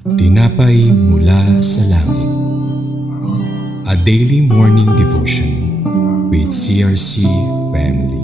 Tinapay mula sa langit. A daily morning devotion with CRC family.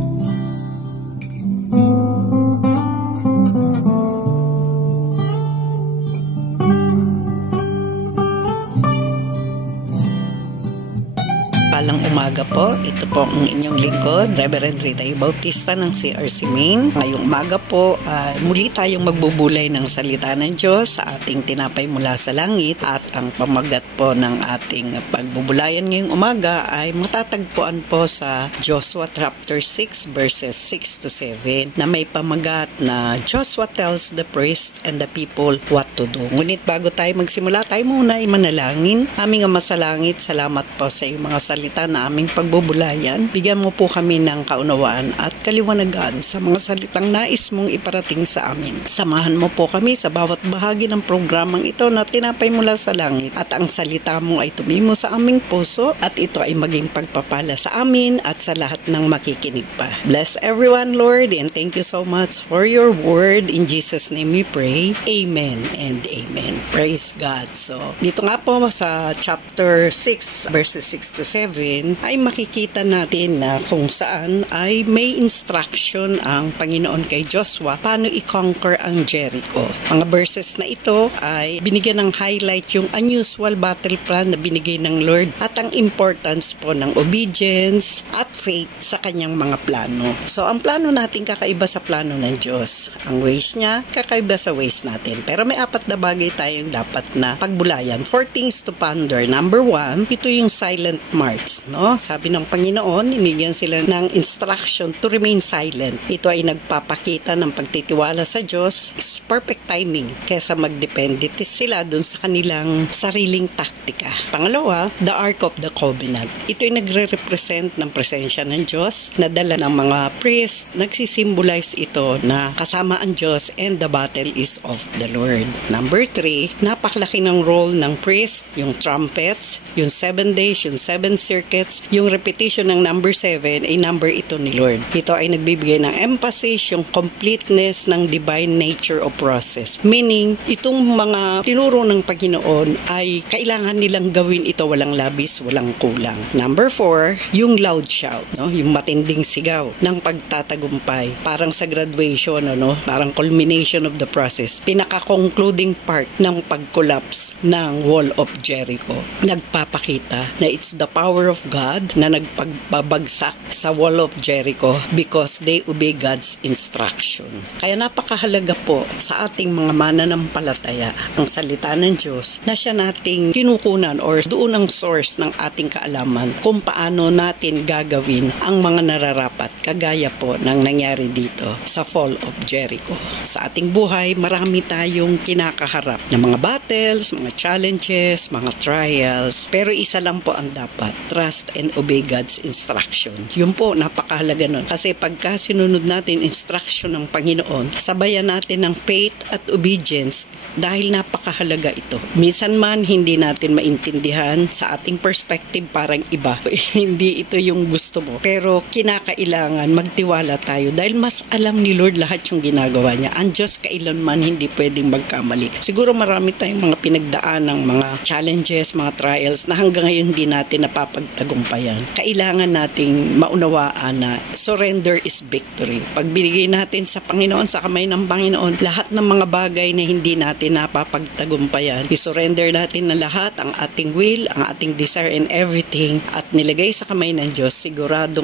Palang umaga po, ito po ang inyong lingkod, Reverend Rita Bautista ng CRC Main. Ngayong umaga po, muli tayong magbubulay ng salita ng Diyos sa ating tinapay mula sa langit, at ang pamagat po ng ating pagbubulayan ngayong umaga ay matatagpuan po sa Joshua chapter 6 verses 6 to 7 na may pamagat na Joshua tells the priest and the people what to do. Ngunit bago tayo magsimula, tayo muna ay manalangin. Aming Ama sa langit, salamat po sa iyong mga salita na aming pagbubulayan. Bigyan mo po kami ng kaunawaan at kaliwanagan sa mga salitang nais mong iparating sa amin. Samahan mo po kami sa bawat bahagi ng programang ito na tinapay mula sa langit, at ang salita mo ay tumimo sa aming puso at ito ay maging pagpapala sa amin at sa lahat ng makikinig pa. Bless everyone, Lord, and thank you so much for your word. In Jesus' name we pray. Amen and amen. Praise God. So, dito nga po sa chapter 6 verses 6 to 7 ay makikita natin na kung saan ay may instruction ang Panginoon kay Joshua paano i-conquer ang Jericho. Mga verses na ito ay binigyan ng highlight yung unusual battle plan na binigay ng Lord at ang importance po ng obedience at faith sa kanyang mga plano. So ang plano natin kakaiba sa plano ng Diyos. Ang ways niya kakaiba sa ways natin. Pero may apat na bagay tayong dapat na pagbulayan. 4 things to ponder. Number 1, ito yung silent march. No? Sabi ng Panginoon, inigyan sila ng instruction to remain silent. Ito ay nagpapakita ng pagtitiwala sa Diyos. It's perfect timing kaysa magdepende sila dun sa kanilang sariling taktika. Pangalawa, the Ark of the Covenant. Ito ay nagre-represent ng presensya ng Diyos na dala ng mga priest. Nagsisimbolize ito na kasama ang Diyos and the battle is of the Lord. Number 3, napakalaki ng role ng priest, yung trumpets, yung 7 days, yung 7 circuits, yung repetition ng number 7 ay number ito ni Lord. Ito ay nagbibigay ng emphasis, yung completeness ng divine nature of process. Meaning, itong mga tinuro ng Panginoon ay kailangan nilang gawin ito walang labis, walang kulang. Number 4, yung loud shout, no? Yung matinding sigaw ng pagtatagumpay. Parang sa graduation, parang culmination of the process. Pinaka-concluding part ng pag-collapse ng wall of Jericho. Nagpapakita na it's the power of God na nagpagbabagsak sa wall of Jericho because they obey God's instruction. Kaya napakahalaga po sa ating mga mananampalataya ang salita ng Diyos na siya nating kinukunan or doon ang source ng ating kaalaman kung paano natin gagawin ang mga nararapat, kagaya po ng nangyari dito sa fall of Jericho. Sa ating buhay, marami tayong kinakaharap na mga battles, mga challenges, mga trials, pero isa lang po ang dapat: trust and obey God's instruction. Yun po, napakahalaga nun. Kasi pagka sinunod natin instruction ng Panginoon, sabayan natin ng faith at obedience dahil napakahalaga ito. Minsan man, hindi natin maintindihan sa ating perspective, parang iba. Hindi ito yung gusto mo. Pero kinakailangan magtiwala tayo dahil mas alam ni Lord lahat yung ginagawa niya. Ang Diyos kailanman hindi pwedeng magkamali. Siguro marami tayong mga pinagdaan ng mga challenges, mga trials na hanggang ngayon hindi natin napapagtagumpayan. Kailangan nating maunawaan na surrender is victory. Pag binigay natin sa Panginoon, sa kamay ng Panginoon, lahat ng mga bagay na hindi natin napapagtagumpayan, isurrender natin na lahat, ang ating will, ang ating desire and everything, at nilagay sa kamay ng Diyos, sigurado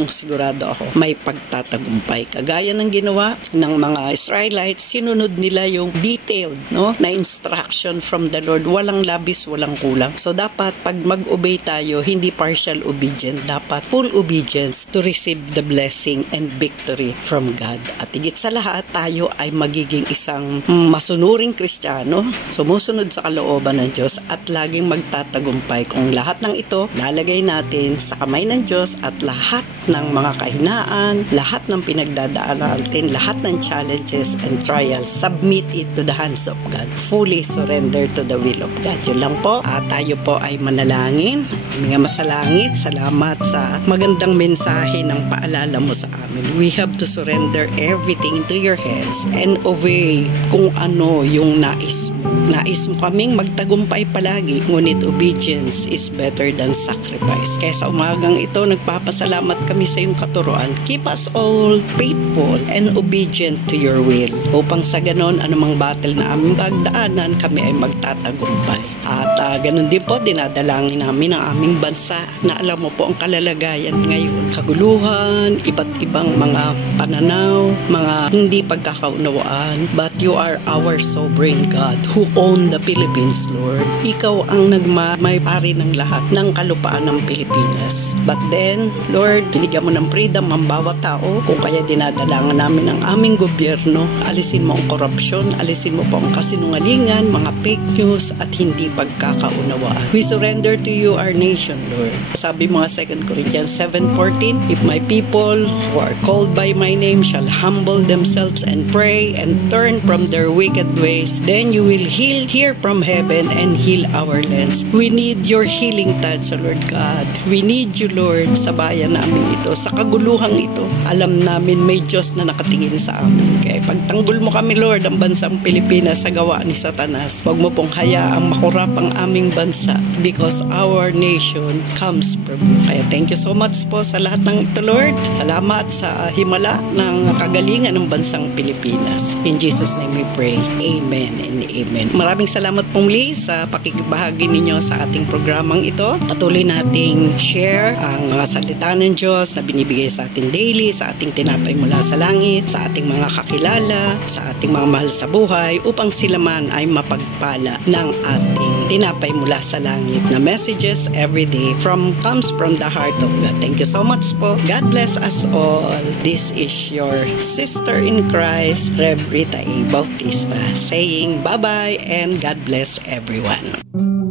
ako may pagtatagumpay. Kagaya ng ginawa ng mga Israelites, sinunod nila yung detailed na instruction from the Lord. Walang labis, walang kulang. So dapat pag mag-obey tayo, hindi partial obedience, dapat full obedience to receive the blessing and victory from God. At higit sa lahat, tayo ay magiging isang masunuring Kristiyano, sumusunod sa kalooban ng Diyos at laging magtatagumpay. Kung lahat ng ito lalagay natin sa kamay ng Diyos at lahat ng mga kahinaan, lahat ng pinagdadaanan natin, lahat ng challenges and trials, submit it to the hands of God. Fully surrender to the will of God. Yun lang po. Tayo po ay manalangin. Mga masalangit, salamat sa magandang mensahe ng paalala mo sa amin. We have to surrender everything into your hands and obey kung ano yung nais mo. Nais mo kaming magtagumpay palagi, ngunit obedience is better than sacrifice. Kaya sa umagang ito, nagpapasalamat kami sa iyong katuruan. Keep us all faithful and obedient to your will. Upang sa ganon, anumang battle na aming pagdaanan, kami ay magtatagumpay. At ganon din po, dinadalangin namin ang aming bansa na alam mo po ang kalalagayan ngayon. Kaguluhan, iba't ibang mga pananaw, mga hindi pagkakaunawaan. But you are our sovereign God who own the Philippines, Lord. Ikaw ang may-ari ng lahat ng kalupaan ng Pilipinas. But then, Lord, binigyan mo ng freedom ang bawat tao. Kung kaya dinadalangan namin ang aming gobyerno, alisin mo ang korupsyon, alisin mo po ang kasinungalingan, mga fake news at hindi pagkakaunawaan. We surrender to you our nation, Lord. Sabi mga 2 Corinthians 7:14, if my people who are called by my name shall humble themselves and pray and turn from their wicked ways, then you will hear from heaven and heal our lands. We need your healing touch, Lord God. We need you, Lord, sa bayan namin ito, sa kaguluhang ito. Alam namin may Diyos na nakatingin sa amin. Kaya pagtanggol mo kami, Lord, ang bansang Pilipinas sa gawa ni Satanas. Huwag mo pong hayaang makurap ang aming bansa because our nation comes from you. Kaya thank you so much po sa lahat ng ito, Lord. Salamat sa himala ng kagalingan ng bansang Pilipinas. In Jesus' name we pray. Amen and amen. Maraming salamat po muli sa pakikibahagi ninyo sa ating programang ito. Patuloy nating share ang mga salita ng Diyos na binibigay sa atin daily, sa ating tinapay mula sa langit, sa ating mga kakilala, sa ating mga mahal sa buhay, upang sila man ay mapagpala ng ating tinapay mula sa langit na messages every day comes from the heart of God. Thank you so much po. God bless us all. This is your sister in Christ, Rev Rita A. Bautista, saying bye-bye and God bless everyone.